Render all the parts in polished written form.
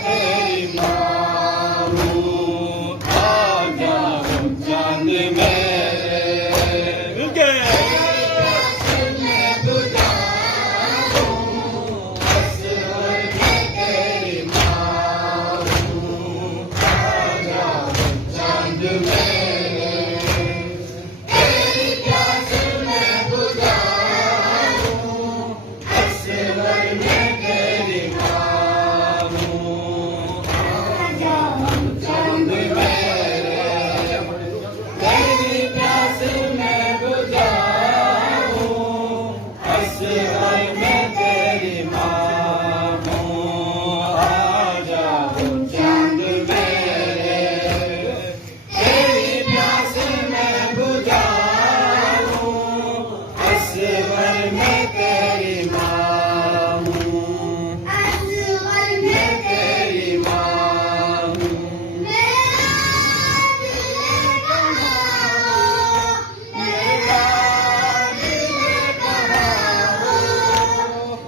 तेरी माँ हूँ, आजा हो चांद मेरे। मैं बुझा हूँ, असगर में तेरी माँ हूँ, आजा हो चांद मेरे। तेरी प्यास मैं बुझा हूँ, असगर में तेरी माँ हूँ, आजा हो चांद मेरे। तेरी प्यास मैं बुझा हूँ, असगर में तेरी माँ हूँ, आजा हो चांद मेरे। तेरी प्यास मैं बुझा हूँ, असगर में तेरी माँ हूँ, असगर में तेरी माँ हूँ। मेरा दिल कहाँ हो,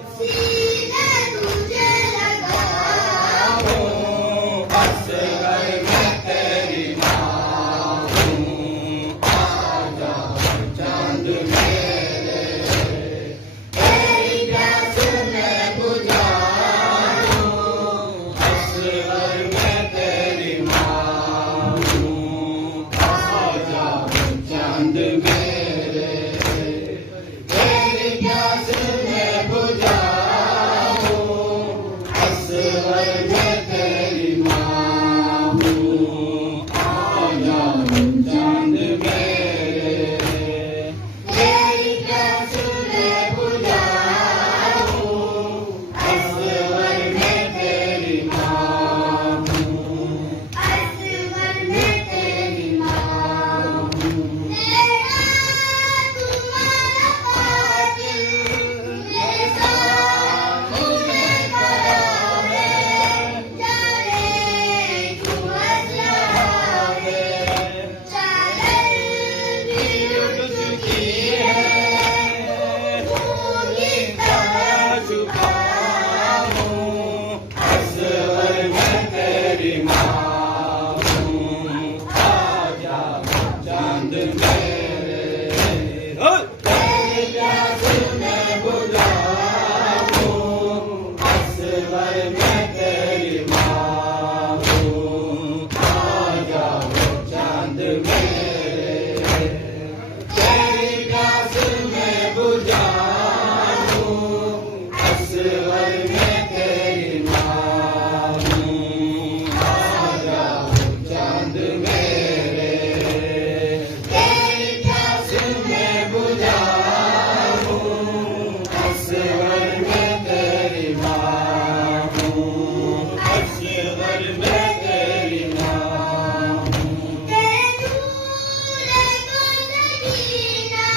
सीने तुझे लगा हो, असगर में तेरी माँ हूँ, आजा हो चांद मेरे। तेरी प्यास मैं बुझा हूँ, असगर में तेरी माँ हूँ, आजा हो चांद मेरे। तेरी प्यास मैं बुझा हूँ, असगर में तेरी माँ हूँ, आजा हो चांद मेरे। तेरी प्यास मैं बुझा हूँ, असगर में तेरी माँ हूँ, असगर में तेरी माँ हूँ। तुम्हारा कातिल मेरे सामने खड़ा है, जाने क्यों हंस रहा है, चादर भी उड़ चुकी है, पूरी तरह छुपा हूँ, असगर में तेरी माँ हूँ, आजा हो चांद मेरे। तेरी प्यास मैं बुझा हूँ, असगर में तेरी माँ हूँ, आजा हो चांद मेरे। तेरी प्यास मैं बुझा हूँ, असगर में तेरी माँ हूँ, आजा हो चांद मेरे। तेरी प्यास मैं बुझा हूँ, असगर में तेरी माँ हूँ, असगर में तेरी माँ हूँ। तेरे नूर को सकीना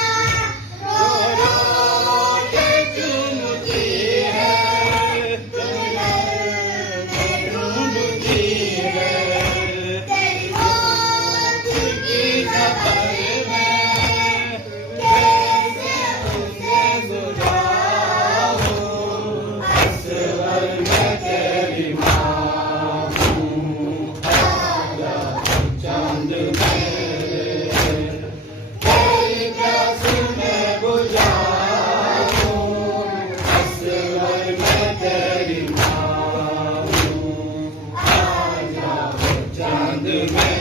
रो रो के चूमती है, तेरे में ढूंढती है, तेरी मौत की सफर में कैसे उसे सुझाऊं, असगर में तेरी माँ हूँ, आजा हो चांद मेरे। तेरी प्यास मैं बुझा हूँ, असगर में तेरी माँ हूँ, आजा हो चांद मेरे।